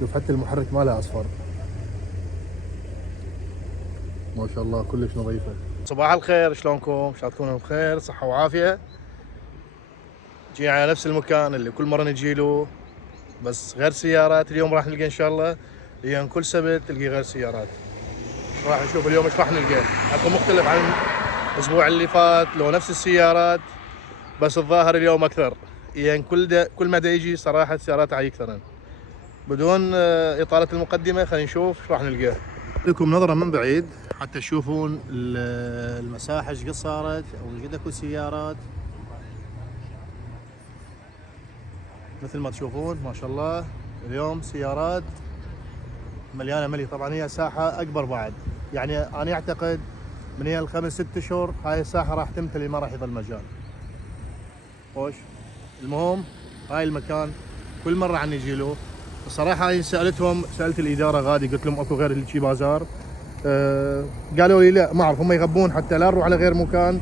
شوف حتى المحرك مالها اصفر ما شاء الله كلش نظيفه. صباح الخير، شلونكم؟ ان شاء الله تكونوا بخير صحه وعافيه. جي على نفس المكان اللي كل مره نجي له بس غير سيارات. اليوم راح نلقى ان شاء الله، لان كل سبت تلقي غير سيارات. راح نشوف اليوم ايش راح نلقى. اكو مختلف عن الاسبوع اللي فات، لو نفس السيارات بس الظاهر اليوم اكثر. يعني كل ما دا يجي صراحه السيارات عاي اكثر. بدون اطاله المقدمه خلينا نشوف ايش راح نلقاه. لكم نظره من بعيد حتى تشوفون المساحه ايش قد صارت او قد اكو سيارات. مثل ما تشوفون ما شاء الله اليوم سيارات مليانه ملي. طبعا هي ساحه اكبر بعد، يعني انا اعتقد من هي الخمس ست اشهر هاي الساحه راح تمتلي، ما راح يظل مجال. خوش. المهم هاي المكان كل مره عن نجي له. الصراحه هاي سالت الاداره غادي، قلت لهم اكو غير هيجي بازار؟ قالوا لي لا ما اعرف، هم يغبون حتى لا نروح على غير مكان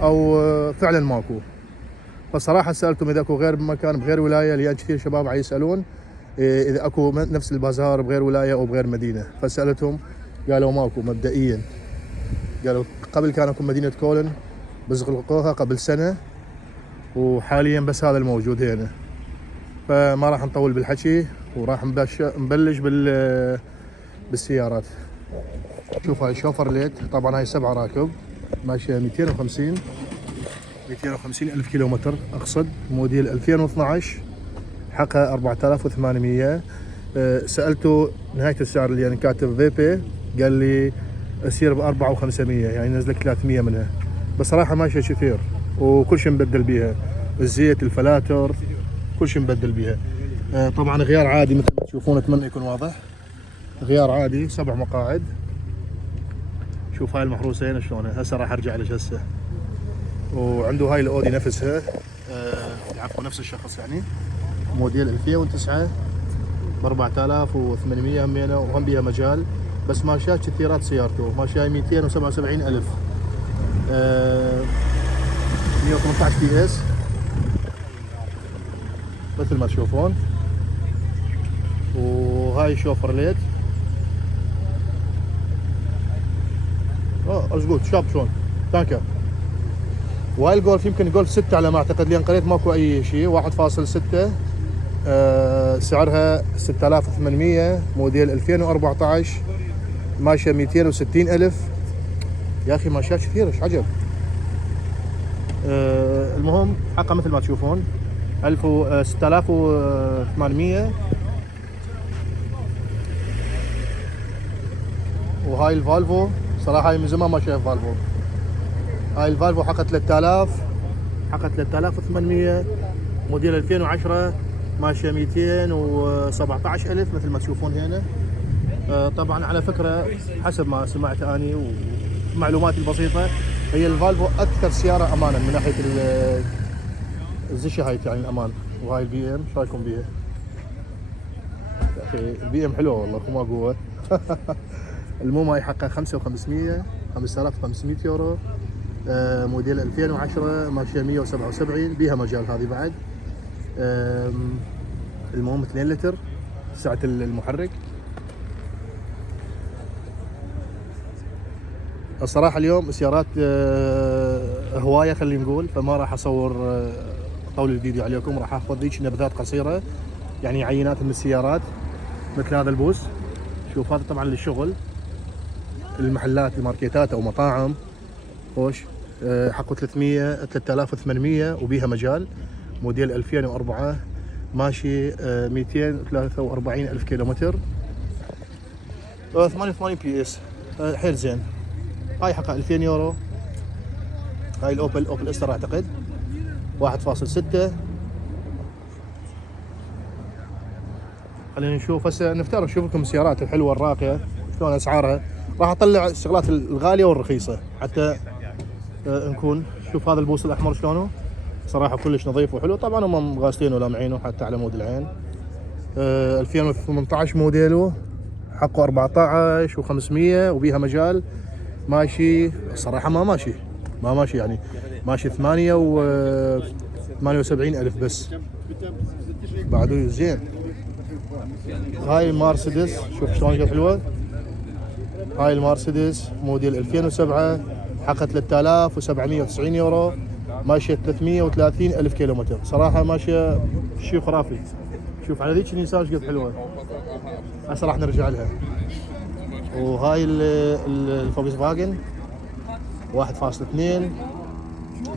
او فعلا ماكو. فصراحه سالتهم اذا اكو غير مكان بغير ولايه، لان كثير شباب عم يسالون اذا اكو نفس البازار بغير ولايه او بغير مدينه. فسالتهم قالوا ماكو مبدئيا. قالوا قبل كان اكو مدينه كولن بس غلقوها قبل سنه، وحاليا بس هذا الموجود هنا. فما راح نطول بالحكي وراح نبلش بالسيارات. شوف هاي شوفرليت، طبعا هاي 7 راكب ماشيه 250 ألف كيلومتر، أقصد موديل 2012، حقها 4800. سألته نهاية السعر اللي أنا كاتب في بي، قال لي أسير ب 4500، يعني نزلك 300 منها. بصراحة ماشية كثير وكل شيء مبدل بيها، الزيت الفلاتر كل شيء مبدل بيها. طبعا غيار عادي مثل ما تشوفون، أتمنى يكون واضح. غيار عادي 7 مقاعد. شوف هاي المحروسة هنا شلون، هسه راح ارجع لك هسه. وعنده هاي الاودي نفسها، عفوا نفس الشخص يعني، موديل 2009 ب 4800 همينه، وهم بيها مجال. بس ماشيات كثيرات سيارته، ماشية 277 ألف. 118 بي اس مثل ما تشوفون. وهاي شوفرليت ازقوت شاب شلون تانكر. وهاي الجولف يمكن جولف 6 على ما اعتقد، لان قريت ماكو اي شيء. 1.6 سعرها 6800، موديل 2014، ماشيه 260 ألف. يا اخي ماشيات كثير، ايش عجب. المهم حقها مثل ما تشوفون 6800. وهاي الفالفو، صراحه هاي من زمان ما شايف فالفو. هاي الفالفو حقها 3000، حقها 3800، موديل 2010، ماشيه 217 ألف مثل ما تشوفون هنا. طبعا على فكره حسب ما سمعت اني ومعلوماتي البسيطه، هي الفالفو اكثر سياره امانا من ناحيه الزشه هاي يعني الامان. وهاي البي ام، ايش رايكم بيها؟ يا اخي البي ام حلوه والله ما قوه. المهم هاي حقها 5500 يورو، موديل 2010، ماشيه 177، بيها مجال هذه بعد. المهم 2 لتر سعة المحرك. الصراحة اليوم سيارات هواية خلينا نقول، فما راح اصور طول الفيديو عليكم. راح اخذ ذيك نبذات قصيرة، يعني عينات من السيارات مثل هذا البوس. شوف هذا طبعا للشغل، المحلات الماركتات او مطاعم. خوش. حقه 3800 وبيها مجال، موديل 2004، ماشي 243 ألف كيلومتر، 88 بي اس، حيل زين. هاي حقها 2000 يورو. هاي الاوبل استر اعتقد 1.6. خلينا نشوف هسه، نفترض نشوف لكم السيارات الحلوه الراقيه شلون اسعارها. راح اطلع الشغلات الغاليه والرخيصه حتى نكون. شوف هذا البوس الاحمر شلونه، صراحه كلش نظيف وحلو. طبعا هم غاسلينه ولامعينه حتى على مود العين. 2018 موديله، حقه 14 و500 وبيها مجال، ماشي الصراحه ما ماشي يعني، ماشي 78 ألف بس، بعده زين. هاي مرسيدس، شوف شلون قد حلوه. هاي المرسيدس موديل 2007 حقت 3790 يورو، ماشيه 330 الف كيلومتر. صراحه ماشيه شيء خرافي. شوف على ذيك النيسان ايش قد حلوه. هسه راح نرجع لها. وهاي الفولكس فاجن 1.2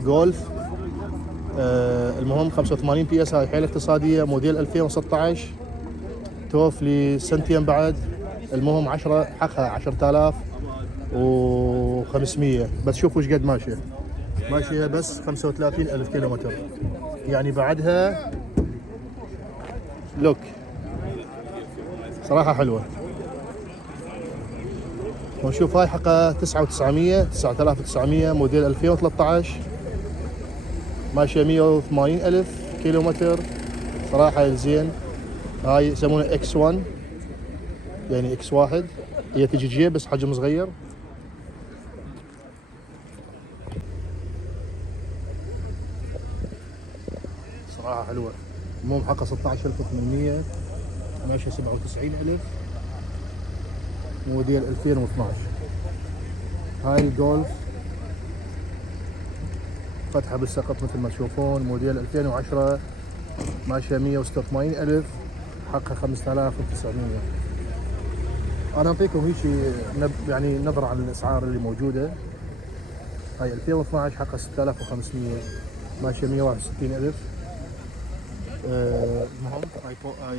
جولف، المهم 85 بي اس. هاي حيل اقتصاديه، موديل 2016 توف لسنتين بعد. المهم 10 حقها 10500 بس. شوفوا ايش قد ماشيه بس 35 الف كيلومتر، يعني بعدها لوك. صراحه حلوه. ونشوف هاي حقها 9900 موديل 2013 ماشيه 180 الف كيلومتر. صراحه زين. هاي يسمونها اكس 1، يعني اكس 1. هي تجي جيب بس حجم صغير. صراحه حلوه. المهم حقها 16800 ماشيه 97000 موديل 2012. هاي جولف فتحه بالسقف مثل ما تشوفون، موديل 2010 ماشيه 186000 حقها 5900. انا اعطيكم هيك يعني نظره عن الاسعار اللي موجوده. هاي 2012 حقها 6500 ماشيه 161000. المهم هاي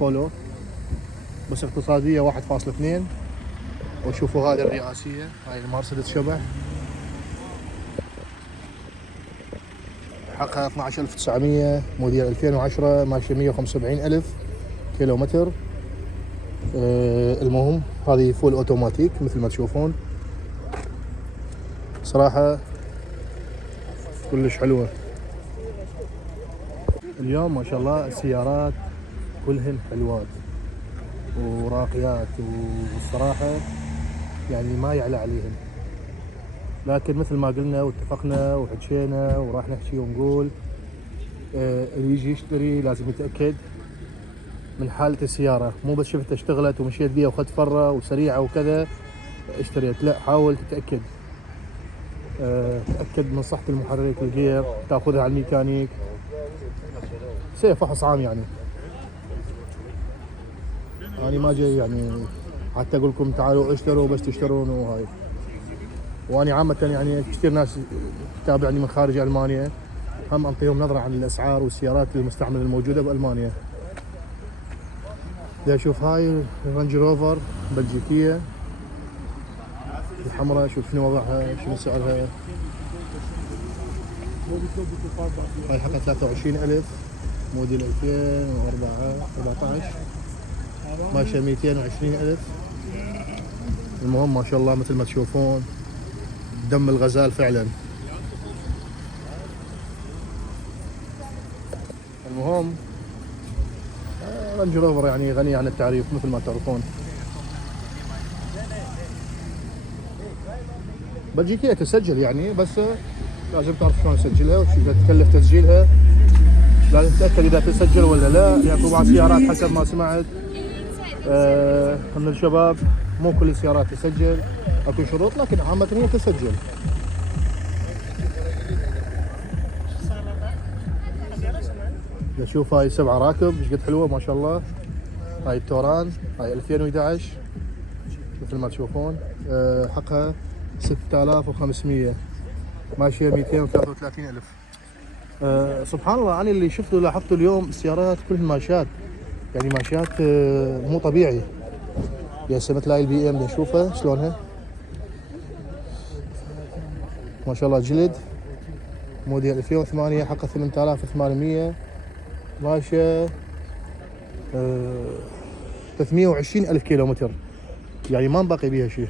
بولو بس اقتصاديه 1.2. وشوفوا هذه الرئاسيه، هاي المرسيدس شبح حقها 12900 موديل 2010 ماشيه 175000 كيلومتر. المهم هذه فول اوتوماتيك مثل ما تشوفون. صراحه كلش حلوه. اليوم ما شاء الله السيارات كلهن حلوات وراقيات، والصراحه يعني ما يعلى عليهن. لكن مثل ما قلنا واتفقنا وحكينا وراح نحكي ونقول، اللي يجي يشتري لازم يتاكد من حالة السيارة. مو بس شفتها اشتغلت ومشيت بيها وخذت فرة وسريعة وكذا اشتريت، لا، حاول تتأكد. تأكد من صحة المحرك، الجير، تاخذها على الميكانيك، سوي فحص عام. يعني أنا ما جاي يعني حتى أقول لكم تعالوا اشتروا بس تشترون وهاي. وأنا عامة يعني كثير ناس تتابعني من خارج ألمانيا، هم أعطيهم نظرة عن الأسعار والسيارات المستعملة الموجودة بألمانيا. بدي أشوف هاي رانج روفر بلجيكية الحمراء، شوف شنو وضعها، شنو سعرها. هاي حقها 23000 موديل 2014 ماشية 220000. المهم ما شاء الله مثل ما تشوفون دم الغزال فعلا. المهم رانج روفر يعني غني عن التعريف مثل ما تعرفون. بلجيكية تسجل يعني، بس لازم تعرف شلون تسجلها وش تكلف تسجيلها. لازم تتأكد إذا تسجل ولا لا. يعني بعض السيارات حسب ما سمعت من الشباب مو كل السيارات تسجل، اكو شروط، لكن عامة هي تسجل. نشوف هاي 7 راكب ايش قد حلوة ما شاء الله. هاي التوران، هاي 2011 مثل ما تشوفون. حقها 6500 ماشية 233000. سبحان الله، أنا اللي شفته لاحظته اليوم السيارات كلها ماشات، يعني ماشات مو طبيعي. يا هسه مثل هاي البي ام نشوفها شلونها ما شاء الله. جلد موديل 2008 حقها 8800 ماشية 320000 كيلومتر، يعني ما باقي بيها شيء.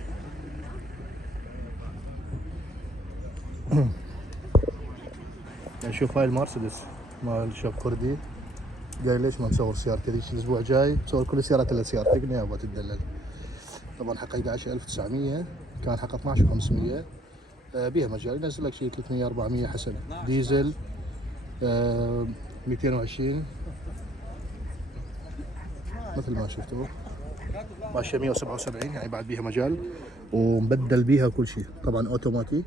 نشوف هاي المرسيدس مال شاب كردي. قال ليش ما مصور سيارتي ذيك الاسبوع جاي؟ تصور كل السيارات الا سيارتك يابا تدلل. طبعا حقها 11900 كان حقها 12500. بيها مجال ينزل لك شيء 300 400 حسب. ديزل 220 مثل ما شفتوا ماشيه 177 يعني بعد بيها مجال ومبدل بيها كل شيء، طبعا اوتوماتيك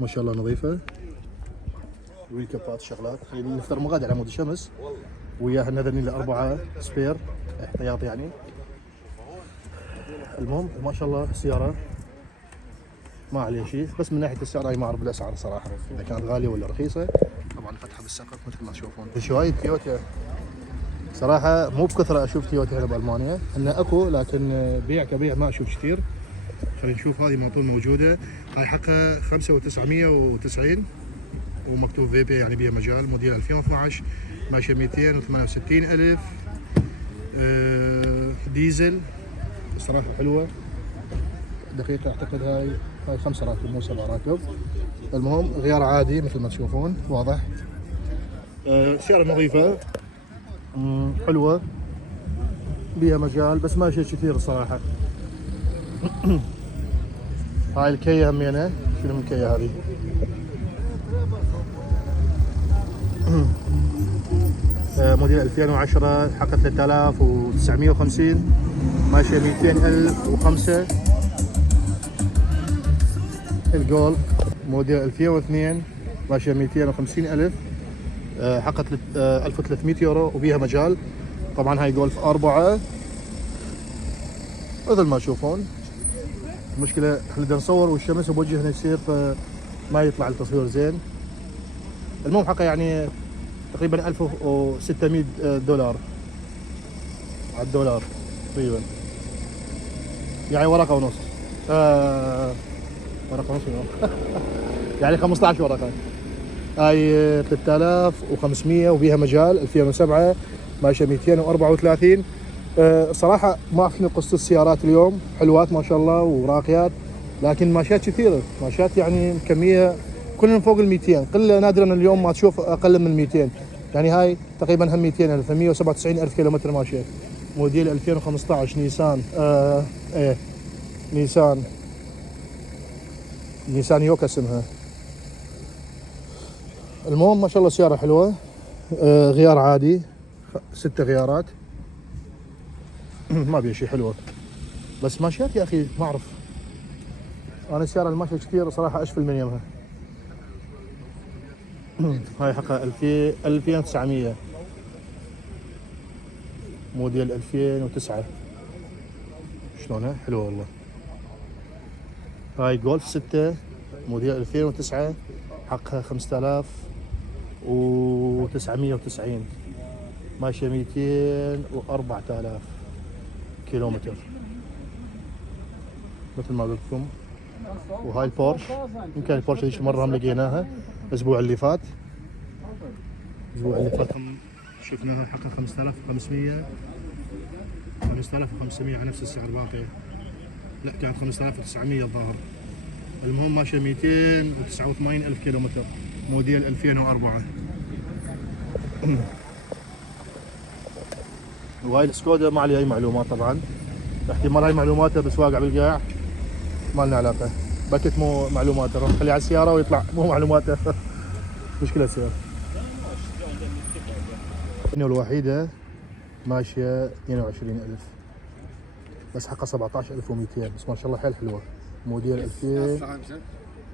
ما شاء الله نظيفه. ويل كابات شغلات نفتر مقعد على عمود الشمس وياها نذرني ل4 سبير احتياط يعني. المهم ما شاء الله السياره ما عليه شيء، بس من ناحيه السعر هاي ما اعرف الاسعار صراحه اذا كانت غاليه ولا رخيصه. طبعا فتحه بالسقف مثل ما تشوفون. شوي تويوتا صراحه مو بكثره اشوف تويوتا هنا بالمانيا، انه اكو لكن بيع كبيع ما اشوف كثير. خلينا نشوف هذه ما طول موجوده، هاي حقها 5990 ومكتوب في بي يعني بيها مجال، موديل 2012 ماشيه 268,000 ديزل صراحه حلوه دقيقه. اعتقد هاي 5 راكب مو 7 راكب. المهم غيار عادي مثل ما تشوفون واضح. سيارة نظيفة حلوة بيها مجال بس ماشية كثير صراحة. هاي الكية همينة، شنو من الكية هذه؟ موديل 2010 حقها 3950 ماشية 200,005. الجولف موديل 2002 ماشية 250,000 حقت 1300 يورو وبيها مجال. طبعا هاي جولف 4 مثل ما تشوفون. المشكلة احنا بدنا نصور والشمس بوجهنا يصير فما يطلع التصوير زين. المهم حقها يعني تقريبا 1600 دولار على الدولار تقريبا، يعني ورقة ونص. ورقة ونص يعني 15 ورقة. هاي 3500 وبيها مجال 2007 ماشية 234. صراحة ما اعرف شنو قصة السيارات اليوم، حلوات ما شاء الله وراقيات، لكن ماشيات كثيرة، ماشيات يعني كمية كلهم فوق ال 200، قلة نادرا اليوم ما تشوف اقل من 200. يعني هاي تقريبا هم 200,000 197,000 كيلومتر ماشية. موديل 2015 نيسان ايه نيسان يوكا اسمها. المهم ما شاء الله سيارة حلوة. غيار عادي 6 غيارات ما بيها شيء حلوة، بس ماشيات يا اخي ما اعرف انا السيارة اللي ماشية كثير صراحة اشفل من يمها. هاي حقها 2900 موديل 2009 شلونها حلوة والله. هاي جولف 6 موديل 2009 حقها 5990 ماشية 204,000 كيلومتر مثل ما قلت لكم. وهاي البورش يمكن البورش هذيك مرة هم لقيناها الاسبوع اللي فات. الاسبوع اللي فات هم شفناها حقها 5500 على نفس السعر باقي، لا كانت 5900 الظاهر. المهم ماشية 289,000 كيلومتر موديل 2004. وهاي السكودا ما عليها اي معلومات طبعا، احتمال هاي معلوماته بس واقع بالقاع ما لنا علاقه، باكت مو معلوماته راح نخليه على السياره ويطلع مو معلوماته. مشكله سيارة الوحيده ماشيه 22,000 بس حقها 17,200 بس ما شاء الله حيل حلوه. موديل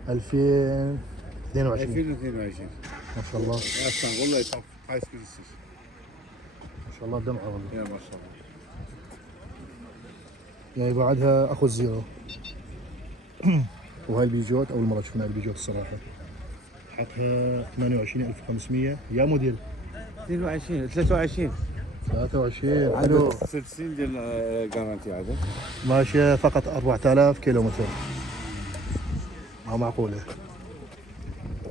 2022 ما شاء الله. ما شاء الله دمعه والله يا ما شاء الله. يعني بعدها اخو الزيرو. وهاي البيجوت اول مره شفنا البيجوت الصراحه، حقها 28,500 يا موديل 23 حلو. 6 سنين ديال جارانتي هذا ماشيه فقط 4000 كيلومتر ما معقوله.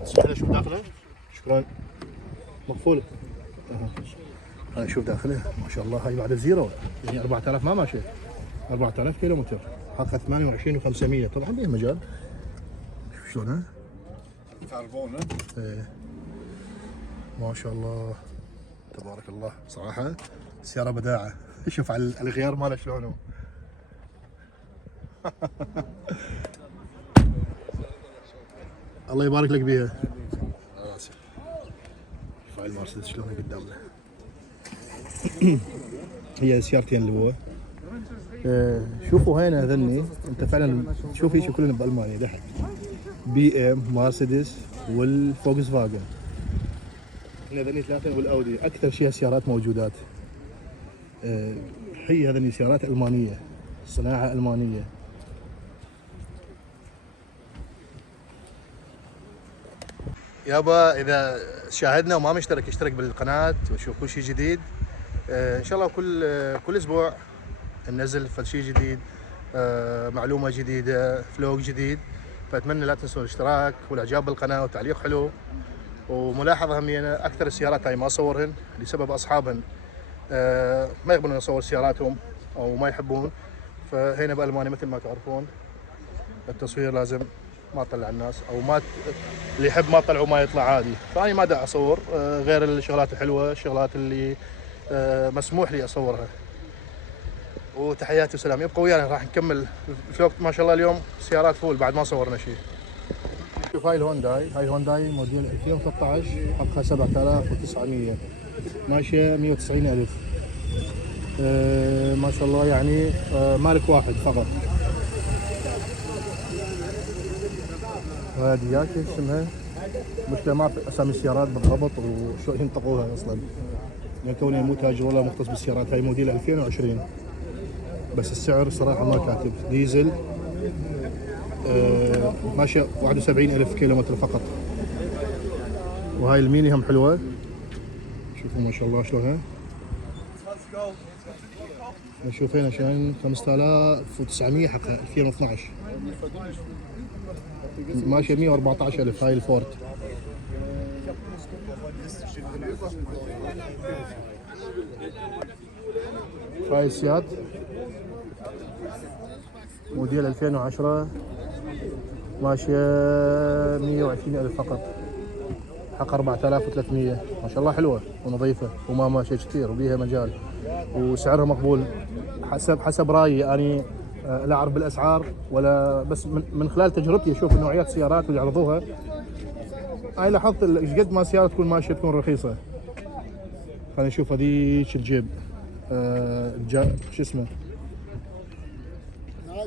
اسمح لي اشوف داخله. شكرا مقفوله. انا اشوف داخله ما شاء الله. هاي بعد الزيرو يعني 4000 ما ماشيه 4000 كيلومتر حقها 28,500 طبعا بيه مجال. شوف شلون ها كربون. ايه ما شاء الله تبارك الله صراحه السياره بداعه. شوف على الغيار ماله شلون هو. الله يبارك لك بيها. هاي المرسيدس شلونها قدامنا. هي سيارتين اللي هو شوفوا هنا هذني، انت فعلا تشوف شيء كلنا بالمانيا دحين. بي ام، مرسيدس والفوكس فاجن. هنا هذني ثلاثه والاودي، اكثر شيء سيارات موجودات. هي هذني سيارات المانيه، صناعه المانيه. يابا اذا شاهدنا وما مشترك اشترك بالقناه وشوف كل شيء جديد. ان شاء الله كل اسبوع ننزل فد شيء جديد، معلومه جديده، فلوق جديد. فاتمنى لا تنسوا الاشتراك والاعجاب بالقناه وتعليق حلو. وملاحظه همينه، اكثر السيارات هاي ما اصورهن لسبب اصحابهن ما يقبلون اصور سياراتهم او ما يحبون. فهنا بالمانيا مثل ما تعرفون التصوير لازم ما تطلع الناس، او ما اللي يحب ما تطلعه ما يطلع عادي. فاني ما دا اصور غير الشغلات الحلوه، الشغلات اللي مسموح لي اصورها. وتحياتي وسلام، يبقى ويانا راح نكمل في وقت ما شاء الله. اليوم سيارات فول بعد ما صورنا شيء. شوف هاي الهونداي موديل 2013 حقها 7900 ماشيه 190,000. ما شاء الله يعني مالك واحد فقط. هذه ياك اسمها مشكلة ما اعرف اسامي السيارات بالضبط وشو ينطقوها اصلا، لان كوني مو تاجر ولا مختص بالسيارات. هاي موديل 2020 بس السعر صراحة ما كاتب. ديزل ماشية 71,000 كيلومتر فقط. وهاي الميني هم حلوة، شوفوا ما شاء الله شلونها. نشوف هنا عشان 5900 حقها 2012 ماشية 114,000. هاي الفورد. هاي السيات موديل 2010 ماشية 120,000 فقط، حق 4300. ما شاء الله حلوة ونظيفة وما ماشية كثير وبيها مجال وسعرها مقبول. حسب رايي أنا لا أعرف بالأسعار ولا، بس من خلال تجربتي أشوف نوعيات السيارات اللي يعرضوها. أنا لاحظت ايش قد ما السيارة تكون ماشية تكون رخيصة. خلينا نشوف هذيك الجيب شو اسمه.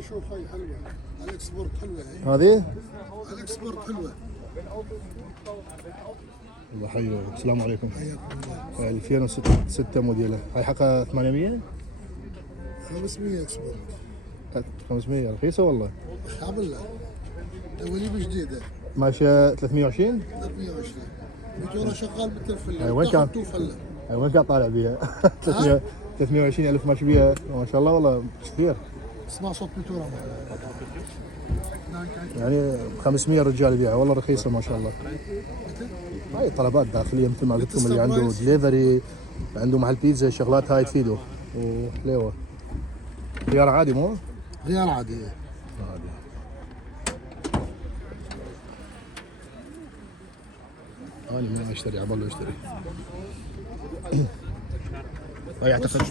شوف هاي حلوة، الإكسبورت حلوة. هذه الإكسبورت حلوة. الله حيو. السلام عليكم. 2006 موديله. هاي حقها 800 500 إكسبورت. 500 رخيصة والله. بالله دواليب جديدة ماشية 320 320 موتورها شغال بالتلفلة. وين كان؟ وين كان طالع بيها؟ 320,000 ماشي بيها ما شاء الله والله كثير. اسمع صوت موتورها يعني 500 رجال يبيعها والله رخيصة ما شاء الله. هاي طلبات داخلية مثل ما قلت لكم، اللي عنده دليفري عنده محل بيتزا شغلات هاي تفيده. وحليوة غيار عادي مو؟ غيار عادي. أنا ما أشتري عبالله أشتري. هاي أعتقد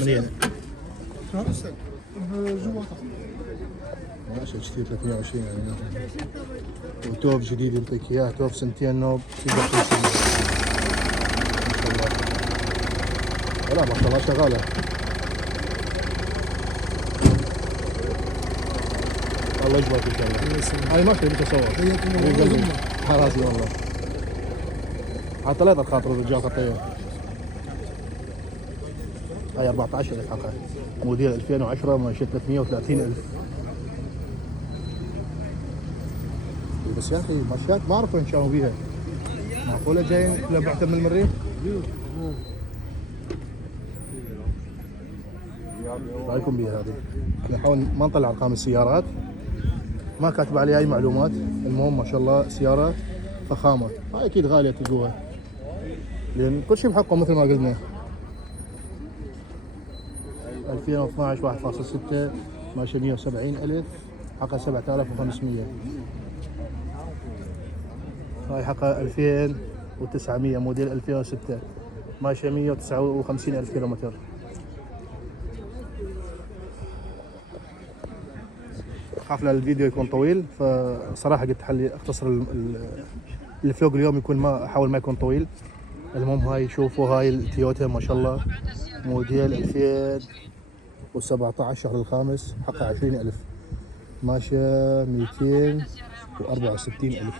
مليانة. ماشي كثير 320 يعني. وتوب جديد يعطيك إياه، توب سنتين نوب 26 سنة. ما شاء الله. لا ما شاء الله شغالة. الله يجبرك إن شاء الله. هاي ما أشتري بتصور. حراسي والله. حتى لا خاطر الرجال خطيه. هاي 14,000 حقها موديل 2010 ماشية 330,000. بس يا اخي ماشيات ما اعرف وين كانوا بيها. معقولة جايين كلها بعتها من المريخ؟ رايكم بيها هذه؟ احنا نحاول ما نطلع ارقام السيارات، ما كاتب عليها اي معلومات. المهم ما شاء الله سيارة فخامة. هاي اكيد غالية تلقوها لان كل شيء بحقه مثل ما قلنا. 2012 1.6 ماشية 170,000 حقها 7,500. هاي حقها 2,900 موديل 2006 ماشية 159,000 كيلومتر. خاف الفيديو يكون طويل فصراحة قلت حلي اختصر الفلوق اليوم، يكون ما احاول ما يكون طويل. المهم هاي شوفوا هاي التويوتا ما شاء الله موديل 2017 شهر الخامس حقها 20,000 ماشية 264,000.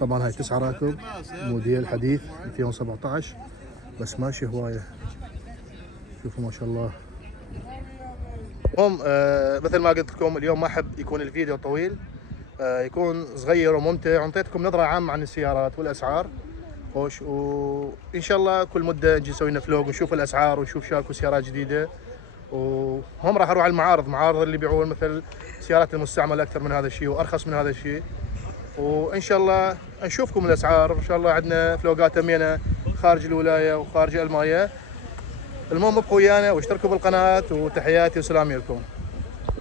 طبعا هاي 9 راكب موديل حديث 2017 بس ماشي هواية شوفوا ما شاء الله. المهم مثل ما قلت لكم اليوم ما احب يكون الفيديو طويل، يكون صغير وممتع، اعطيتكم نظرة عامة عن السيارات والاسعار خوش، وان شاء الله كل مدة نجي نسوي لنا فلوق ونشوف الاسعار ونشوف شاكو سيارات جديدة. وهم راح اروح على المعارض اللي يبيعون مثل السيارات المستعملة اكثر من هذا الشيء وارخص من هذا الشيء، وان شاء الله نشوفكم الاسعار. ان شاء الله عندنا فلوقات امينة خارج الولاية وخارج المايه. المهم ابقوا ويانا واشتركوا بالقناة، وتحياتي وسلامي لكم.